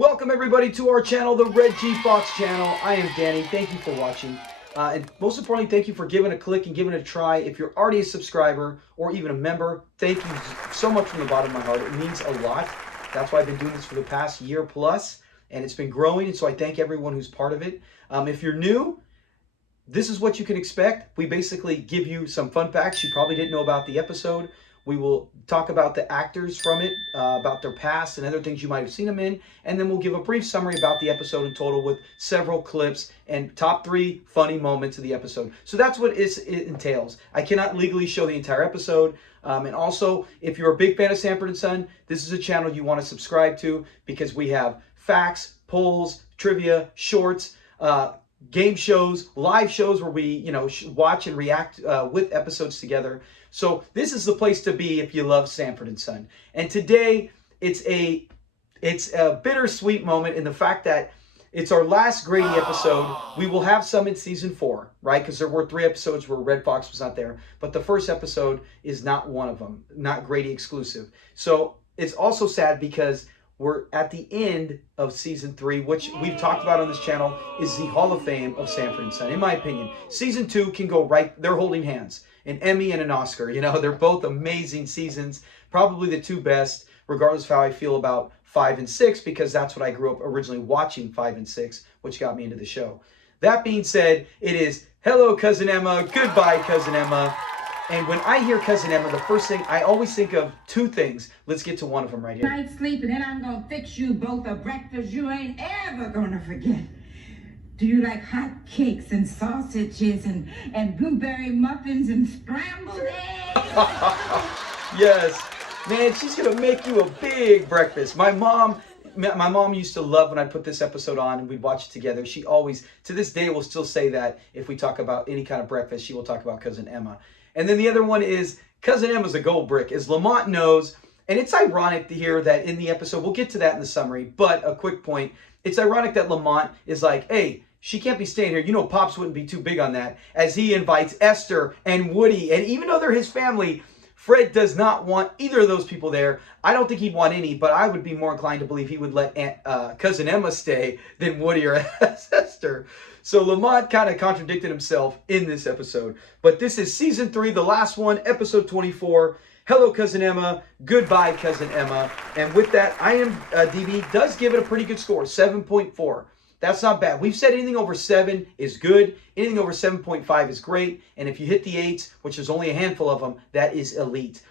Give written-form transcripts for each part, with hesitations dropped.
Welcome everybody to our channel, the Red G Fox channel. I am Danny. Thank you for watching. And most importantly, thank you for giving a click and giving it a try. If you're already a subscriber or even a member, thank you so much from the bottom of my heart. It means a lot. That's why I've been doing this for the past year plus, and it's been growing, and so I thank everyone who's part of it. If you're new, this is what you can expect. We basically give you some fun facts you probably didn't know about the episode. We will talk about the actors from it, about their past and other things you might have seen them in, and then we'll give a brief summary about the episode in total with several clips and top 3 funny moments of the episode. So that's what it entails. I cannot legally show the entire episode. And also, if you're a big fan of Sanford & Son, this is a channel you want to subscribe to because we have facts, polls, trivia, shorts, game shows, live shows where we, watch and react with episodes together. So this is the place to be if you love Sanford & Son. And today it's a bittersweet moment in the fact that it's our last Grady episode. We will have some in season 4, right? Because there were 3 episodes where Red Fox was not there. But the first episode is not one of them, not Grady exclusive. So it's also sad because we're at the end of season 3, which we've talked about on this channel is the Hall of Fame of Sanford & Son. In my opinion, season 2 can go right. They're holding hands. An Emmy and an Oscar. They're both amazing seasons. Probably the 2 best, regardless of how I feel about 5 and 6, because that's what I grew up originally watching, 5 and 6, which got me into the show. That being said, it is hello, Cousin Emma. Goodbye, Cousin Emma. And when I hear Cousin Emma, the first thing, I always think of 2 things. Let's get to one of them right here. Night sleep, and then I'm going to fix you both a breakfast you ain't ever going to forget. Do you like hot cakes and sausages and blueberry muffins and scrambled eggs? Yes. Man, she's going to make you a big breakfast. My mom used to love when I put this episode on and we'd watch it together. She always, to this day, will still say that if we talk about any kind of breakfast, she will talk about Cousin Emma. And then the other one is Cousin Emma's a gold brick, as Lamont knows. And it's ironic to hear that in the episode, we'll get to that in the summary, but a quick point. It's ironic that Lamont is like, hey, she can't be staying here. Pops wouldn't be too big on that, as he invites Esther and Woody. And even though they're his family, Fred does not want either of those people there. I don't think he'd want any, but I would be more inclined to believe he would let Cousin Emma stay than Woody or Esther. So Lamont kind of contradicted himself in this episode. But this is season 3, the last one, episode 24. Hello, Cousin Emma. Goodbye, Cousin Emma. And with that, IMDb does give it a pretty good score, 7.4. That's not bad. We've said anything over 7 is good. Anything over 7.5 is great. And if you hit the 8s, which is only a handful of them, that is elite.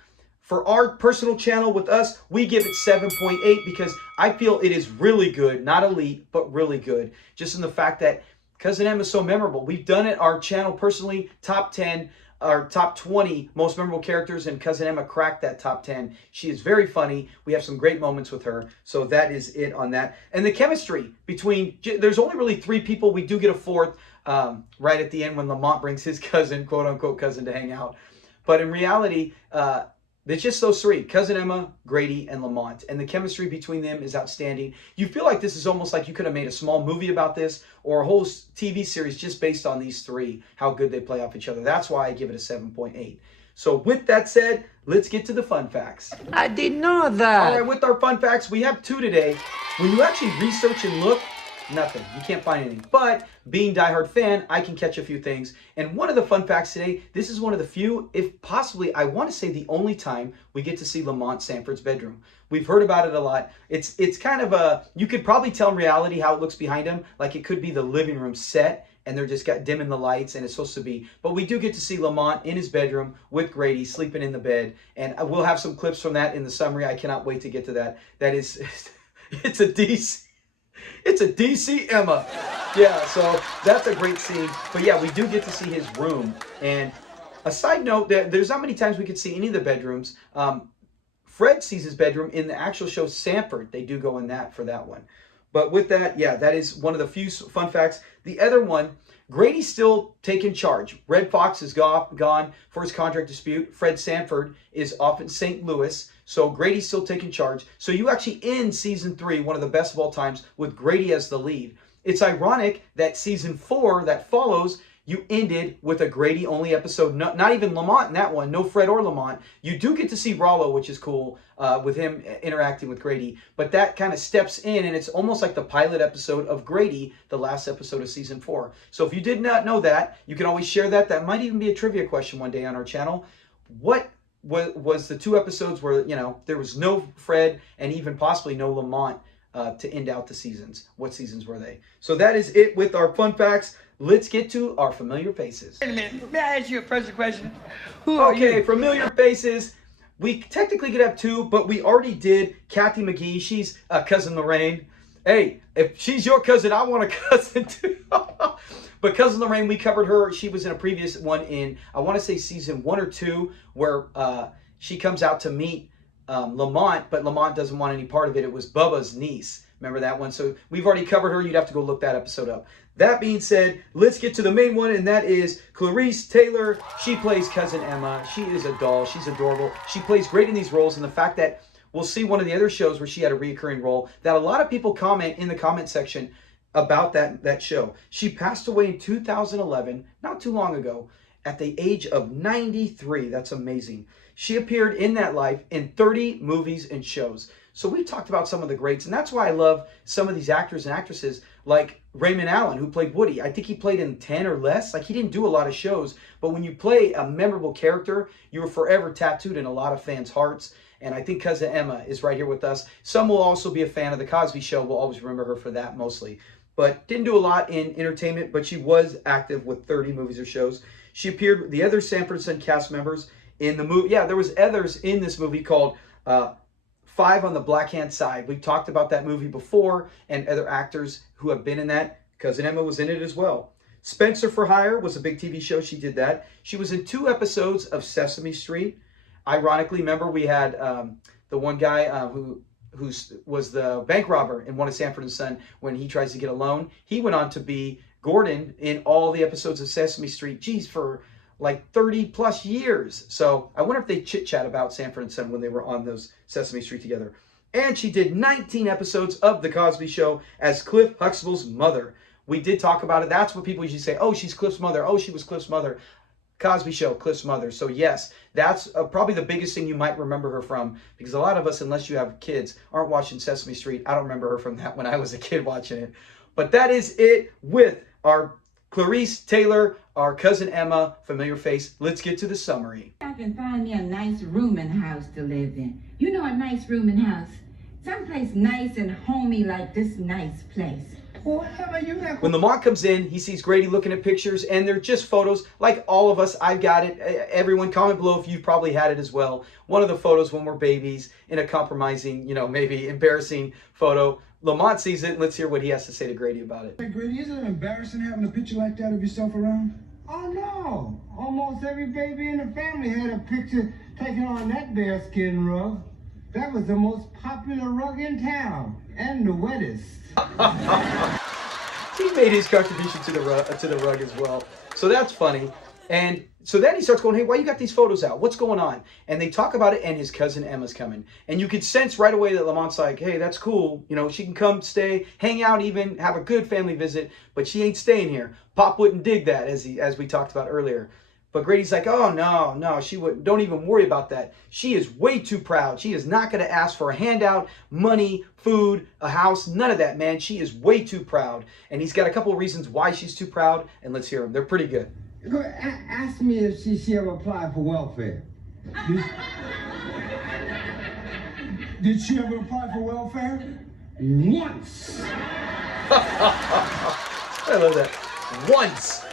For our personal channel with us, we give it 7.8 because I feel it is really good. Not elite, but really good. Just in the fact that Cousin Emma is so memorable. We've done it, our channel personally, top 10, our top 20 most memorable characters, and Cousin Emma cracked that top 10. She is very funny. We have some great moments with her. So that is it on that. And the chemistry between, there's only really 3 people. We do get a 4th right at the end when Lamont brings his cousin, quote unquote cousin, to hang out. But in reality, it's just those 3, Cousin Emma, Grady, and Lamont. And the chemistry between them is outstanding. You feel like this is almost like you could have made a small movie about this or a whole TV series just based on these 3, how good they play off each other. That's why I give it a 7.8. So with that said, let's get to the fun facts. I didn't know that. All right, with our fun facts, we have 2 today. When you actually research and look, nothing. You can't find anything. But being a diehard fan, I can catch a few things. And one of the fun facts today, this is one of the few, if possibly, I want to say the only time we get to see Lamont Sanford's bedroom. We've heard about it a lot. It's kind of a, you could probably tell in reality how it looks behind him. Like it could be the living room set and they're just got dimming the lights and it's supposed to be. But we do get to see Lamont in his bedroom with Grady sleeping in the bed. And we'll have some clips from that in the summary. I cannot wait to get to that. That is, it's a DC. It's a DC Emma. Yeah, so that's a great scene. But yeah, we do get to see his room. And a side note, there's not many times we could see any of the bedrooms. Fred sees his bedroom in the actual show Sanford. They do go in that for that one. But with that, yeah, that is one of the few fun facts. The other one, Grady's still taking charge. Red Fox is gone for his contract dispute. Fred Sanford is off in St. Louis. So Grady's still taking charge. So you actually end season 3, one of the best of all times, with Grady as the lead. It's ironic that season 4 that follows, you ended with a Grady-only episode. Not even Lamont in that one. No Fred or Lamont. You do get to see Rollo, which is cool, with him interacting with Grady. But that kind of steps in, and it's almost like the pilot episode of Grady, the last episode of season 4. So if you did not know that, you can always share that. That might even be a trivia question one day on our channel. What was the 2 episodes where, you know, there was no Fred and even possibly no Lamont to end out the seasons? What seasons were they? So that is it with our fun facts. Let's get to our familiar faces. Wait a minute. May I ask you a personal question? Who are you? Okay, familiar faces. We technically could have 2, but we already did Kathy McGee. She's Cousin Lorraine. Hey, if she's your cousin, I want a cousin too. But Cousin Lorraine, we covered her. She was in a previous one in, I want to say season 1 or 2, where she comes out to meet Lamont, but Lamont doesn't want any part of it. It was Bubba's niece. Remember that one? So we've already covered her. You'd have to go look that episode up. That being said, let's get to the main one, and that is Clarice Taylor. She plays Cousin Emma. She is a doll. She's adorable. She plays great in these roles, and the fact that we'll see one of the other shows where she had a recurring role, that a lot of people comment in the comment section about that show. She passed away in 2011, not too long ago, at the age of 93. That's amazing. She appeared in that life in 30 movies and shows. So we've talked about some of the greats, and that's why I love some of these actors and actresses like Raymond Allen, who played Woody. I think he played in 10 or less. Like, he didn't do a lot of shows, but when you play a memorable character, you are forever tattooed in a lot of fans' hearts. And I think Cousin Emma is right here with us. Some will also be a fan of The Cosby Show. We'll always remember her for that mostly. But didn't do a lot in entertainment, but she was active with 30 movies or shows. She appeared with the other Sanford Son cast members in the movie. Yeah, there was others in this movie called Five on the Black Hand Side. We've talked about that movie before, and other actors who have been in that. Cousin Emma was in it as well. Spencer for Hire was a big TV show. She did that. She was in 2 episodes of Sesame Street. Ironically, remember we had the one guy who was the bank robber in one of Sanford and Son when he tries to get a loan. He went on to be Gordon in all the episodes of Sesame Street, geez, for like 30 plus years. So I wonder if they chit chat about Sanford and Son when they were on those Sesame Street together. And she did 19 episodes of The Cosby Show as Cliff Huxtable's mother. We did talk about it. That's what people usually say. Oh, she's Cliff's mother. Oh, she was Cliff's mother. Cosby Show, Cliff's mother. So yes, that's probably the biggest thing you might remember her from, because a lot of us, unless you have kids, aren't watching Sesame Street. I don't remember her from that when I was a kid watching it. But that is it with our Clarice Taylor, our Cousin Emma, familiar face. Let's get to the summary. I can find me a nice rooming house to live in. You know, a nice rooming house. Someplace nice and homey like this nice place. When Lamont comes in, he sees Grady looking at pictures, and they're just photos. Like all of us, I've got it. Everyone, comment below if you've probably had it as well. One of the photos when we're babies in a compromising, you know, maybe embarrassing photo. Lamont sees it, and let's hear what he has to say to Grady about it. Hey, Grady, isn't it embarrassing having a picture like that of yourself around? Oh no! Almost every baby in the family had a picture taken on that bearskin rug. That was the most popular rug in town, and the wettest. He made his contribution to the rug as well. So that's funny. And so then he starts going, hey, why you got these photos out? What's going on? And they talk about it, and his cousin Emma's coming. And you could sense right away that Lamont's like, hey, that's cool. You know, she can come, stay, hang out even, have a good family visit, but she ain't staying here. Pop wouldn't dig that, as we talked about earlier. But Grady's like, oh, no, she wouldn't. Don't even worry about that. She is way too proud. She is not going to ask for a handout, money, food, a house, none of that, man. She is way too proud. And he's got a couple of reasons why she's too proud, and let's hear them. They're pretty good. Ask me if she ever applied for welfare. Did she ever apply for welfare? Once. I love that. Once.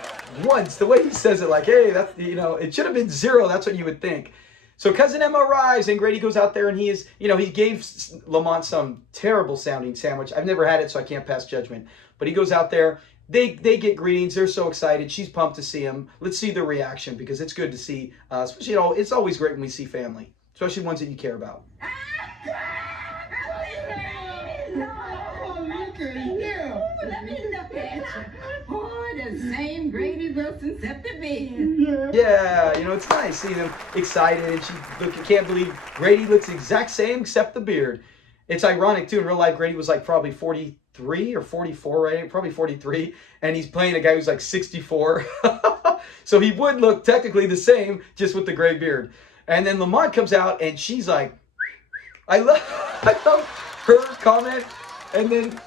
The way he says it, like, hey, that's, you know, it should have been 0. That's what you would think. So Cousin Emma arrives, and Grady goes out there, and he is, you know, he gave Lamont some terrible sounding sandwich. I've never had it, so I can't pass judgment. But he goes out there. They get greetings. They're so excited. She's pumped to see him. Let's see their reaction, because it's good to see, especially, you know, it's always great when we see family, especially ones that you care about. The same Grady Wilson except the beard. Yeah, you know, it's nice seeing them excited, and she can't believe Grady looks the exact same except the beard. It's ironic, too. In real life, Grady was like probably 43 43 or 44, right? Probably 43. And he's playing a guy who's like 64. So he would look technically the same, just with the gray beard. And then Lamont comes out and she's like, I love her comment. And then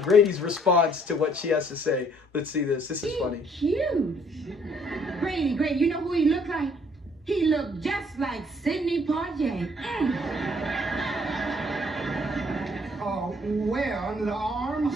Grady's response to what she has to say. Let's see this. This is funny. Cute. Grady, you know who he looked like? He looked just like Sidney Poitier. Where? Under the arms?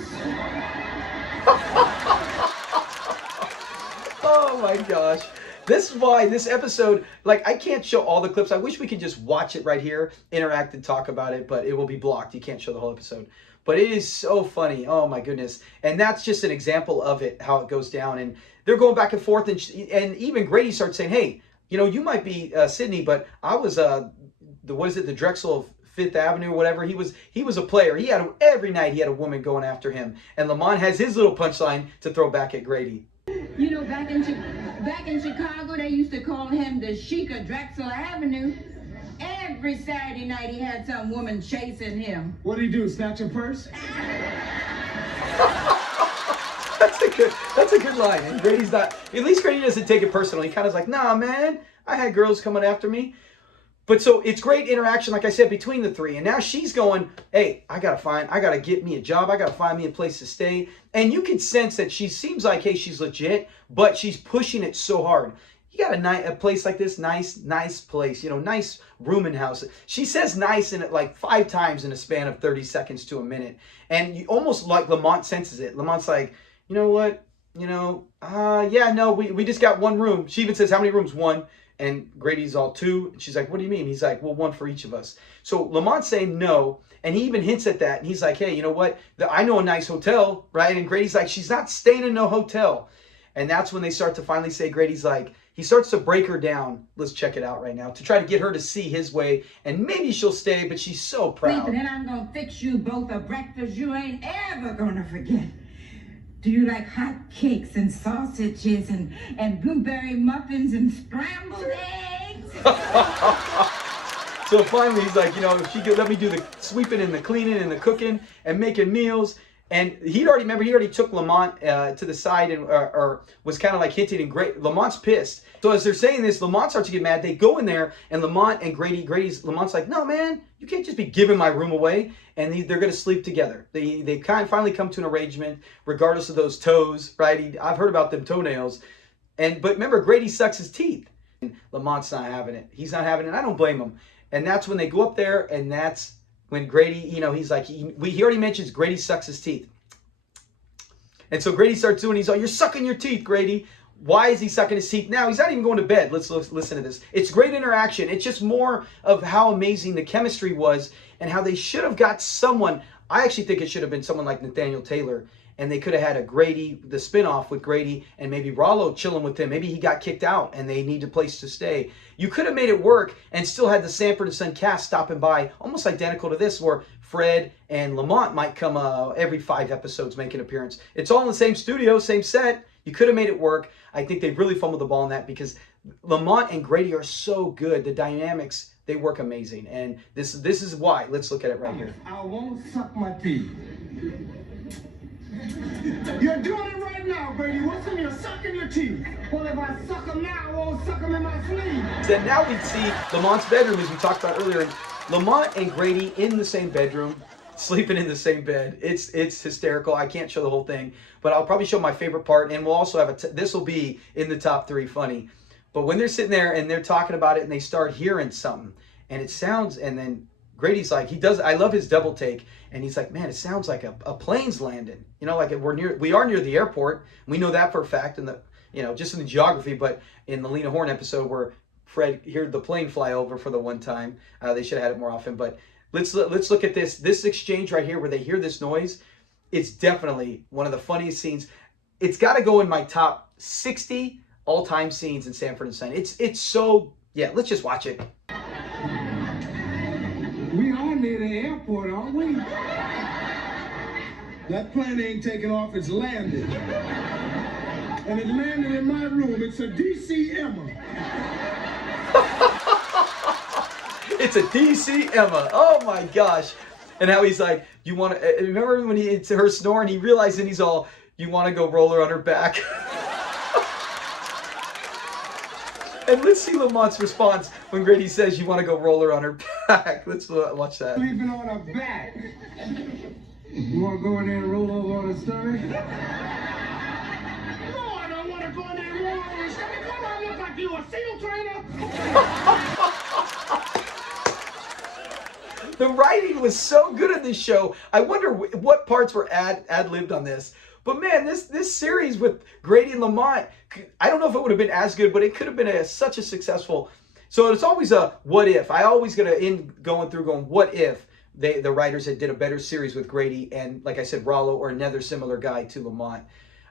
Oh my gosh. This is why this episode, like, I can't show all the clips. I wish we could just watch it right here, interact and talk about it, but it will be blocked. You can't show the whole episode. But it is so funny. Oh my goodness. And that's just an example of it, how it goes down. And they're going back and forth. And even Grady starts saying, hey, you know, you might be Sidney, but I was the Drexel of Fifth Avenue or whatever. He was a player. Every night he had a woman going after him. And Lamont has his little punchline to throw back at Grady. You know, back in Chicago, they used to call him the Chic of Drexel Avenue. Every Saturday night he had some woman chasing him. What'd he do, snatch her purse? That's a good line. And Grady's not, at least Grady doesn't take it personally. He kind of like, nah, man, I had girls coming after me. But so it's great interaction, like I said, between the three. And now she's going, hey, I got to get me a job. I got to find me a place to stay. And you can sense that she seems like, hey, she's legit, but she's pushing it so hard. You got a place like this, nice place, you know, nice rooming house. She says nice in it like 5 times in a span of 30 seconds to a minute. And you almost like Lamont senses it. Lamont's like, you know what? You know, yeah, no, we just got one room. She even says, how many rooms? 1. And Grady's all 2. And she's like, what do you mean? He's like, well, 1 for each of us. So Lamont's saying no. And he even hints at that. And he's like, hey, you know what? I know a nice hotel, right? And Grady's like, she's not staying in no hotel. And that's when they start to finally say, Grady's like, he starts to break her down. Let's check it out right now to try to get her to see his way. And maybe she'll stay, but she's so proud. And then I'm going to fix you both a breakfast you ain't ever going to forget. Do you like hot cakes and sausages and blueberry muffins and scrambled eggs? So finally he's like, you know, if she could let me do the sweeping and the cleaning and the cooking and making meals. And he already took Lamont to the side and or was kind of like hinting, and Lamont's pissed. So as they're saying this, Lamont starts to get mad. They go in there, and Lamont and Lamont's like, no, man, you can't just be giving my room away. And they're going to sleep together. They finally come to an arrangement, regardless of those toes, right? I've heard about them toenails. But remember, Grady sucks his teeth. And Lamont's not having it. He's not having it. I don't blame him. And that's when they go up there, and that's when Grady, you know, he's like, he already mentions Grady sucks his teeth. And so Grady starts doing, he's like, you're sucking your teeth, Grady. Why is he sucking his teeth now? He's not even going to bed. Let's listen to this. It's great interaction. It's just more of how amazing the chemistry was and how they should have got someone. I actually think it should have been someone like Nathaniel Taylor. And they could have had a Grady, the spinoff with Grady, and maybe Rollo chilling with him. Maybe he got kicked out and they need a place to stay. You could have made it work and still had the Sanford and Son cast stopping by, almost identical to this, where Fred and Lamont might come every 5 episodes, make an appearance. It's all in the same studio, same set. You could have made it work. I think they really fumbled the ball in that because Lamont and Grady are so good. The dynamics, they work amazing. And this is why. Let's look at it right here. I won't suck my teeth. You're doing it right now, Brady. What's in your sucking your teeth? Well, if I suck them now, I won't suck them in my sleeve. Then now we see Lamont's bedroom, as we talked about earlier. And Lamont and Grady in the same bedroom, sleeping in the same bed. It's hysterical. I can't show the whole thing, but I'll probably show my favorite part. And we'll also have this will be in the top 3 funny. But when they're sitting there and they're talking about it and they start hearing something, and it sounds, and then Grady's like, I love his double take. And he's like, man, it sounds like a plane's landing. You know, like we are near the airport. We know that for a fact just in the geography, but in the Lena Horne episode where Fred heard the plane fly over for the one time, they should have had it more often. But let's look at this exchange right here where they hear this noise. It's definitely one of the funniest scenes. It's got to go in my top 60 all-time scenes in Sanford and Son. It's so, yeah, let's just watch it. We are near the airport, aren't we? That plane ain't taking off, it's landed. And it landed in my room. It's a DC Emma. It's a DC Emma. Oh my gosh. And how he's like, you want to, remember when it's her snoring, he realized and he's all, you want to go roll her on her back? And let's see Lamont's response when Grady says, you want to go roll her on her back. Let's watch that. Sleeping on her back. You want to go in there and roll over on her stomach? No, I don't want to go in there and roll over his stomach. Come on, look like you a seal trainer. The writing was so good in this show. I wonder what parts were ad-libbed on this. But man, this series with Grady and Lamont, I don't know if it would have been as good, but it could have been such a successful. So it's always a what if. I always gonna end going what if the writers had did a better series with Grady and, like I said, Rollo or another similar guy to Lamont.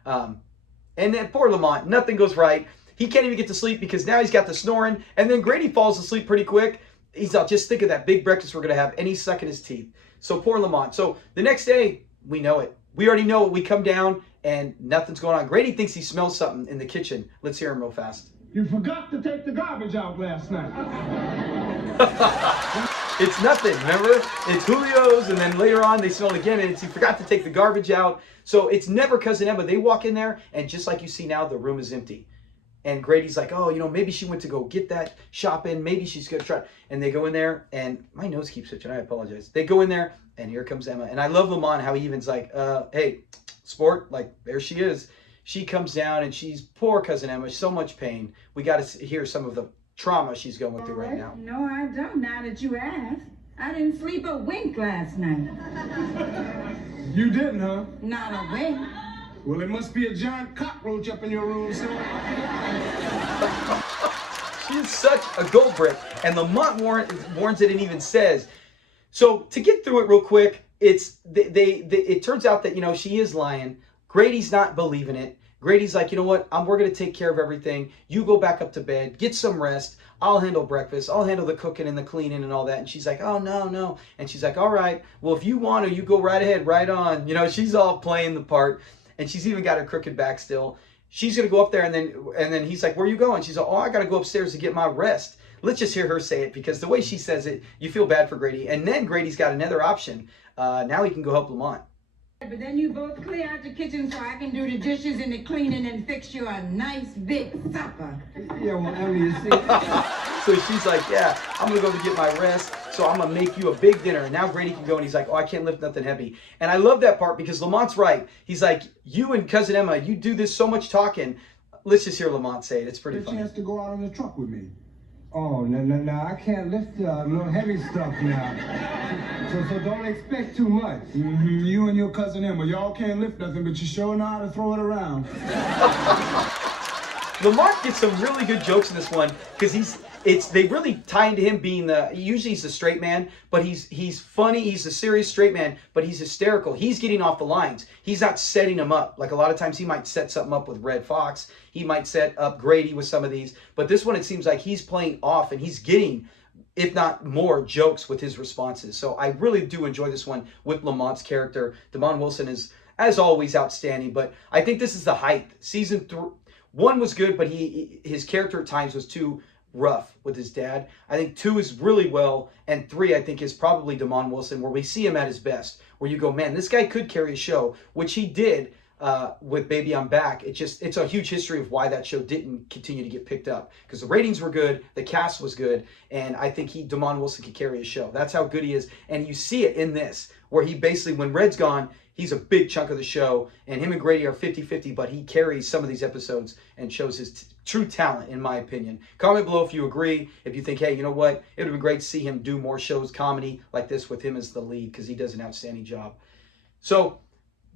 And then poor Lamont, nothing goes right. He can't even get to sleep because now he's got the snoring, and then Grady falls asleep pretty quick. He's out, just think of that big breakfast we're gonna have, and he's sucking his teeth. So poor Lamont. So the next day, we know it. We already know it. We come down and nothing's going on. Grady thinks he smells something in the kitchen. Let's hear him real fast. You forgot to take the garbage out last night. It's nothing, remember? It's Julio's, and then later on they smell it again, and he forgot to take the garbage out. So it's never Cousin Emma. They walk in there, and just like you see now, the room is empty. And Grady's like, oh, maybe she went to go get that shopping. Maybe she's going to try. And they go in there, and my nose keeps itching. I apologize. They go in there, and here comes Emma. And I love Lamont, how he even's like, hey, sport, like, there she is. She comes down, and she's, poor Cousin Emma, so much pain. We got to hear some of the trauma she's going through right now. No, I don't, now that you ask. I didn't sleep a wink last night. You didn't, huh? Not a wink. Well, it must be a giant cockroach up in your room, son. She's such a gold brick. And Lamont warns it and even says. So to get through it real quick, it turns out that, she is lying. Grady's not believing it. Grady's like, you know what? We're going to take care of everything. You go back up to bed. Get some rest. I'll handle breakfast. I'll handle the cooking and the cleaning and all that. And she's like, oh, no. And she's like, all right. Well, if you want to, you go right ahead, right on. She's all playing the part. And she's even got her crooked back still. She's going to go up there, and then he's like, where are you going? She's like, oh, I got to go upstairs to get my rest. Let's just hear her say it, because the way she says it, you feel bad for Grady. And then Grady's got another option. Now he can go help Lamont. But then you both clear out the kitchen so I can do the dishes and the cleaning and fix you a nice big supper. Yeah, well, I mean, you see. So she's like, yeah, I'm going to go get my rest, so I'm going to make you a big dinner. And now Grady can go, and he's like, oh, I can't lift nothing heavy. And I love that part, because Lamont's right. He's like, you and Cousin Emma, you do this so much talking. Let's just hear Lamont say it. It's pretty funny. A chance to go out in the truck with me. Oh, no, I can't lift no heavy stuff now. So don't expect too much. Mm-hmm. You and your Cousin Emma, y'all can't lift nothing, but you sure know how to throw it around. Lamont gets some really good jokes in this one, because they really tie into him being usually he's a straight man, but he's funny, he's a serious straight man, but he's hysterical. He's getting off the lines. He's not setting them up. Like a lot of times he might set something up with Red Fox. He might set up Grady with some of these, but this one it seems like he's playing off, and he's getting, if not more, jokes with his responses. So I really do enjoy this one with Lamont's character. Damon Wilson is, as always, outstanding, but I think this is the height. Season 1 was good, but his character at times was too rough with his dad. I think 2 is really well, and 3 I think is probably Damon Wilson, where we see him at his best, where you go, man, this guy could carry a show, which he did with Baby I'm Back. It's a huge history of why that show didn't continue to get picked up, because the ratings were good, the cast was good, and I think Damon Wilson could carry a show. That's how good he is, and you see it in this, where he basically, when Red's gone, he's a big chunk of the show, and him and Grady are 50-50, but he carries some of these episodes and shows his true talent, in my opinion. Comment below if you agree, if you think, hey, you know what, it would have been great to see him do more shows, comedy like this, with him as the lead, because he does an outstanding job. So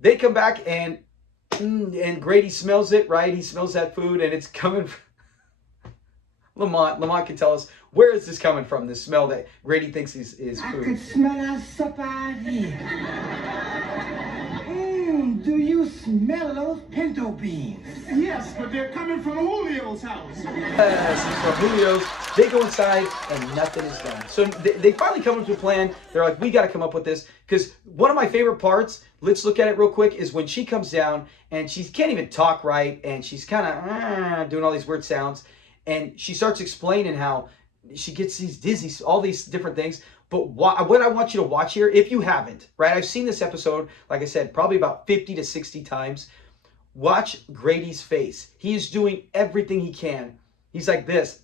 they come back, and Grady smells it, right? He smells that food, and it's coming from Lamont can tell us, where is this coming from, this smell that Grady thinks is food? I could smell our supper out here. Do you smell those pinto beans? Yes, but they're coming from Julio's house. Yes, it's from Julio's. They go inside, and nothing is done. So they finally come up with a plan. They're like, we got to come up with this. Because one of my favorite parts, let's look at it real quick, is when she comes down, and she can't even talk right, and she's kind of doing all these weird sounds. And she starts explaining how she gets these dizzy, all these different things. But what I want you to watch here, if you haven't, right? I've seen this episode, like I said, probably about 50 to 60 times. Watch Grady's face. He is doing everything he can. He's like this.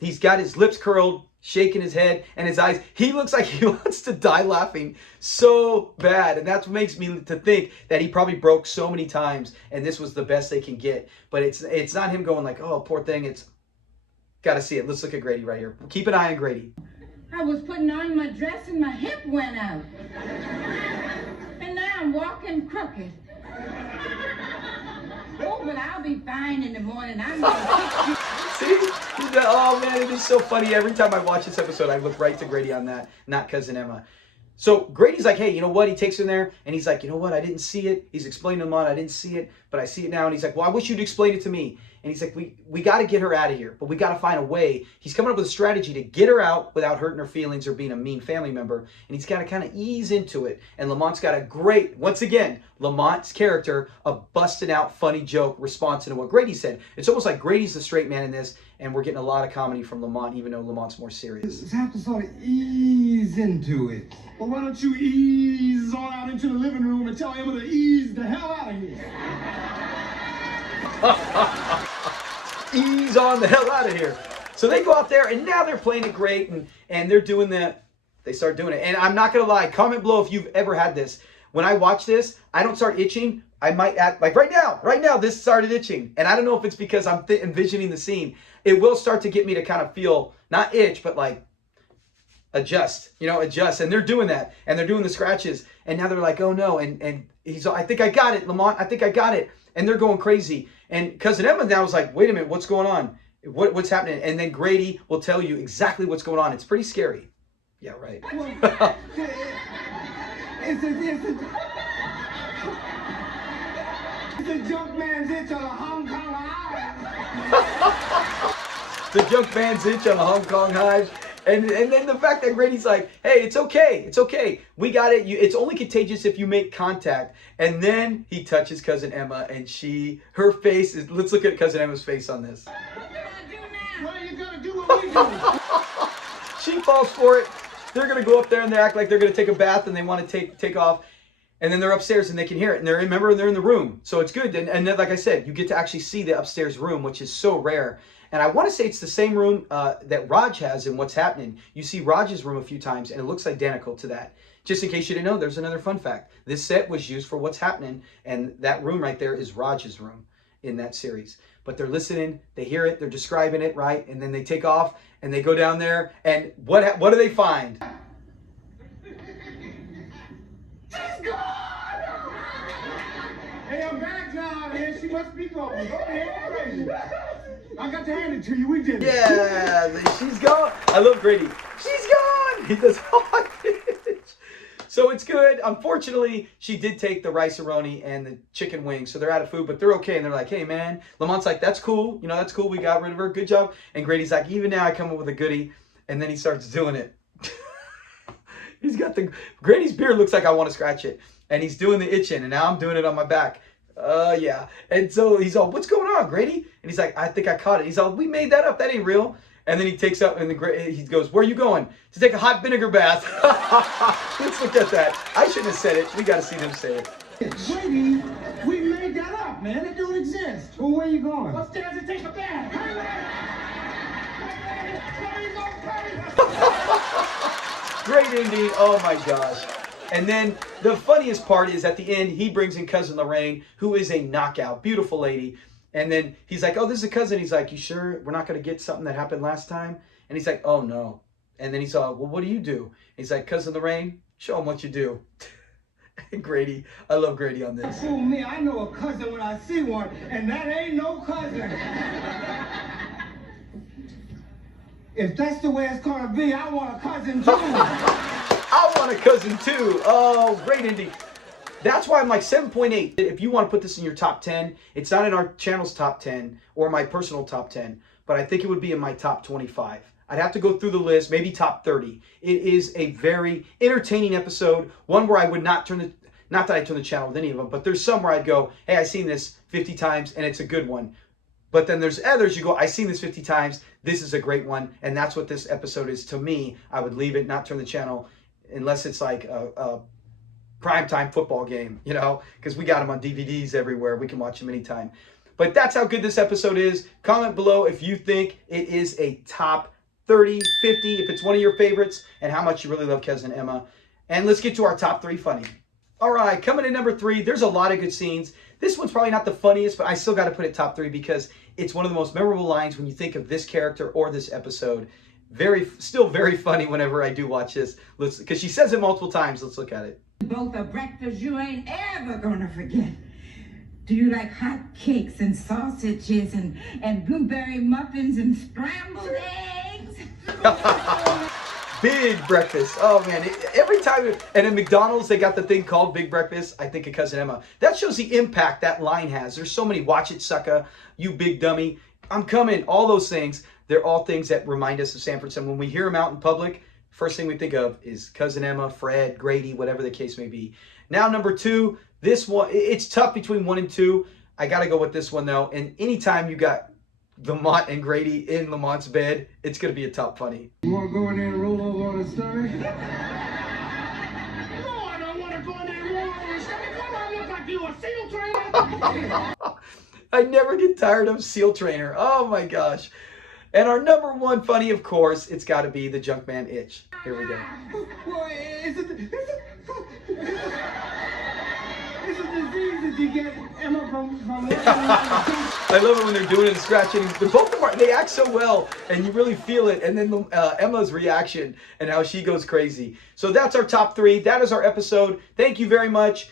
He's got his lips curled, shaking his head and his eyes. He looks like he wants to die laughing so bad. And that's what makes me to think that he probably broke so many times and this was the best they can get. But it's not him going like, oh, poor thing. It's got to see it. Let's look at Grady right here. Keep an eye on Grady. I was putting on my dress and my hip went out. And now I'm walking crooked. Oh, but I'll be fine in the morning. I'm gonna See? Oh man, it is so funny. Every time I watch this episode, I look right to Grady on that, not Cousin Emma. So Grady's like, hey, you know what? He takes him there and he's like, you know what? I didn't see it. He's explaining to him, I didn't see it, but I see it now. And he's like, well, I wish you'd explain it to me. And he's like, we got to get her out of here, but we got to find a way. He's coming up with a strategy to get her out without hurting her feelings or being a mean family member. And he's got to kind of ease into it. And Lamont's got a great, once again, Lamont's character, a busted out funny joke response to what Grady said. It's almost like Grady's the straight man in this, and we're getting a lot of comedy from Lamont, even though Lamont's more serious. Just have to sort of ease into it. Well, why don't you ease on out into the living room and tell Emma to ease the hell out of here? Ease on the hell out of here. So they go out there and now they're playing it great and they're doing that. They start doing it. And I'm not going to lie, comment below if you've ever had this. When I watch this, I don't start itching. I might act like right now, this started itching. And I don't know if it's because I'm envisioning the scene. It will start to get me to kind of feel, not itch, but like adjust. And they're doing that. And they're doing the scratches. And now they're like, oh no. And he's, I think I got it, Lamont. I think I got it. And they're going crazy. And Cousin Emma now is like, wait a minute, what's going on? What's happening? And then Grady will tell you exactly what's going on. It's pretty scary. Yeah, right. It's a junk man's itch on a Hong Kong hive. The junk man's itch on a Hong Kong hive. And then the fact that Grady's like, hey, it's okay. We got it. It's only contagious if you make contact. And then he touches Cousin Emma and her face is, let's look at Cousin Emma's face on this. What can I do now? Well, you gotta do what we do. She falls for it. They're going to go up there and they act like they're going to take a bath and they want to take off. And then they're upstairs and they can hear it. And they're in the room. So it's good. And then, like I said, you get to actually see the upstairs room, which is so rare. And I want to say it's the same room that Raj has in What's Happening. You see Raj's room a few times and it looks identical to that. Just in case you didn't know, there's another fun fact. This set was used for What's Happening. And that room right there is Raj's room in that series. But they're listening, they hear it, they're describing it, right? And then they take off and they go down there. And what do they find? She's gone! Hey, I'm back now. Here she must be gone. Go ahead, Grady. I got to hand it to you. We did it. Yeah, she's gone. I love Grady. She's gone. He does all it. So it's good. Unfortunately, she did take the rice-a-roni and the chicken wings, so they're out of food, but they're okay. And they're like, hey, man. Lamont's like, that's cool. That's cool. We got rid of her. Good job. And Grady's like, even now I come up with a goodie. And then he starts doing it. He's got Grady's beard looks like I want to scratch it. And he's doing the itching, and now I'm doing it on my back. Yeah. And so he's all, what's going on, Grady? And he's like, I think I caught it. He's all, we made that up. That ain't real. And then he takes up and he goes, where are you going? To take a hot vinegar bath. Let's look at that. I shouldn't have said it. We got to see them say it. Grady, we made that up, man. It don't exist. Well, where you going? Upstairs and take a bath. Great ending. Oh my gosh. And then the funniest part is at the end, he brings in Cousin Lorraine, who is a knockout, beautiful lady. And then he's like, oh, this is a cousin. He's like, you sure we're not going to get something that happened last time? And he's like, oh, no. And then he's all, well, what do you do? He's like, Cousin Lorraine, show him what you do. And Grady, I love Grady on this. Fool me, I know a cousin when I see one, and that ain't no cousin. If that's the way it's going to be, I want a cousin too. I want a cousin too. Oh, great ending. That's why I'm like 7.8. If you want to put this in your top 10, it's not in our channel's top 10 or my personal top 10, but I think it would be in my top 25. I'd have to go through the list, maybe top 30. It is a very entertaining episode, one where I would not that I turn the channel with any of them, but there's some where I'd go, hey, I've seen this 50 times and it's a good one. But then there's others you go, I've seen this 50 times. this is a great one, and that's what this episode is to me. I would leave it, not turn the channel, unless it's like a primetime football game, you know, because we got them on DVDs everywhere. We can watch them anytime. But that's how good this episode is. Comment below if you think it is a top 30, 50, if it's one of your favorites, and how much you really love Cousin Emma. And let's get to our top 3 funny. All right, coming in number 3, there's a lot of good scenes. This one's probably not the funniest, but I still got to put it top 3 because it's one of the most memorable lines when you think of this character or this episode. Still very funny whenever I do watch this. Because she says it multiple times. Let's look at it. Both a breakfast you ain't ever gonna forget. Do you like hot cakes and sausages and blueberry muffins and scrambled eggs? Big breakfast. Oh man, every time, and in McDonald's they got the thing called Big Breakfast. I think of Cousin Emma. That shows the impact that line has. There's so many, watch it sucker, you big dummy, I'm coming, all those things. They're all things that remind us of Sanford Son. When we hear them out in public, first thing we think of is Cousin Emma, Fred, Grady, whatever the case may be. Now number 2, this one, it's tough between 1 and 2. I gotta go with this one though. And anytime you got Lamont and Grady in Lamont's bed, it's going to be a top funny. You want to go in there and roll over on his stomach? No, I don't want to go in there and roll over on his stomach. Why do I look like you, a SEAL trainer? I never get tired of SEAL Trainer. Oh my gosh. And our number 1 funny, of course, it's got to be the Junkman itch. Here we go. Well, it's a disease that you get, Emma, from I love it when they're doing it and scratching. Both of them they act so well, and you really feel it. And then Emma's reaction and how she goes crazy. So that's our top 3. That is our episode. Thank you very much.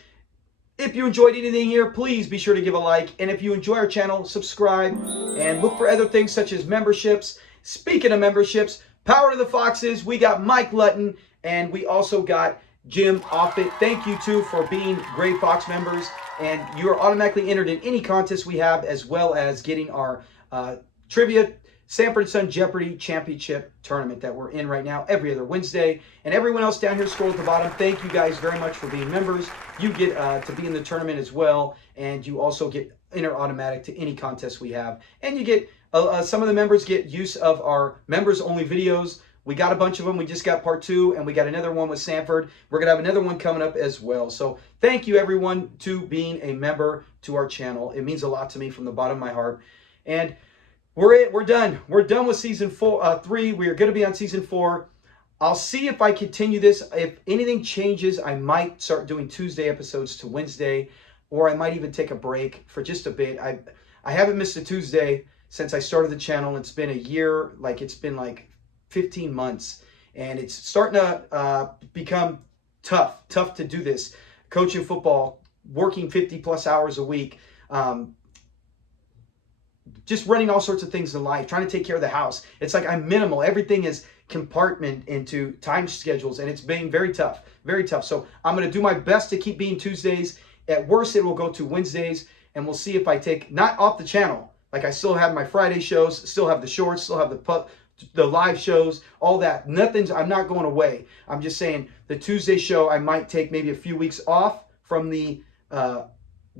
If you enjoyed anything here, please be sure to give a like. And if you enjoy our channel, subscribe and look for other things such as memberships. Speaking of memberships, Power to the Foxes, we got Mike Lutton, and we also got Jim Offit. Thank you too for being Gray Fox members, and you are automatically entered in any contest we have, as well as getting our trivia Sanford Son Jeopardy Championship tournament that we're in right now every other Wednesday. And everyone else down here, scroll at the bottom, thank you guys very much for being members. You get to be in the tournament as well, and you also get enter automatic to any contest we have. And you get some of the members get use of our members only videos. We got a bunch of them. We just got part 2, and we got another one with Sanford. We're going to have another one coming up as well. So thank you, everyone, to being a member to our channel. It means a lot to me from the bottom of my heart. And we're done. We're done with season 3. We are going to be on season 4. I'll see if I continue this. If anything changes, I might start doing Tuesday episodes to Wednesday, or I might even take a break for just a bit. I haven't missed a Tuesday since I started the channel. It's been a year. It's been like 15 months, and it's starting to become tough to do this. Coaching football, working 50+ hours a week, just running all sorts of things in life, trying to take care of the house. It's like I'm minimal. Everything is compartment into time schedules, and it's being very tough, very tough. So I'm going to do my best to keep being Tuesdays. At worst, it will go to Wednesdays, and we'll see if I take, not off the channel. Like I still have my Friday shows, still have the shorts, still have the live shows, all that. I'm not going away. I'm just saying the Tuesday show, I might take maybe a few weeks off from the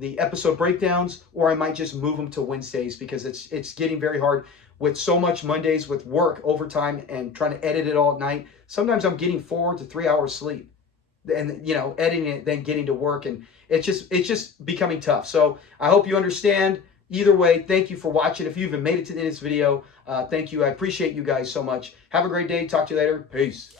episode breakdowns, or I might just move them to Wednesdays because it's getting very hard with so much Mondays with work, overtime, and trying to edit it all at night. Sometimes I'm getting 4 to 3 hours sleep, and editing it, then getting to work, and it's just becoming tough. So I hope you understand. Either way, thank you for watching. If you even made it to the end of this video, thank you. I appreciate you guys so much. Have a great day. Talk to you later. Peace.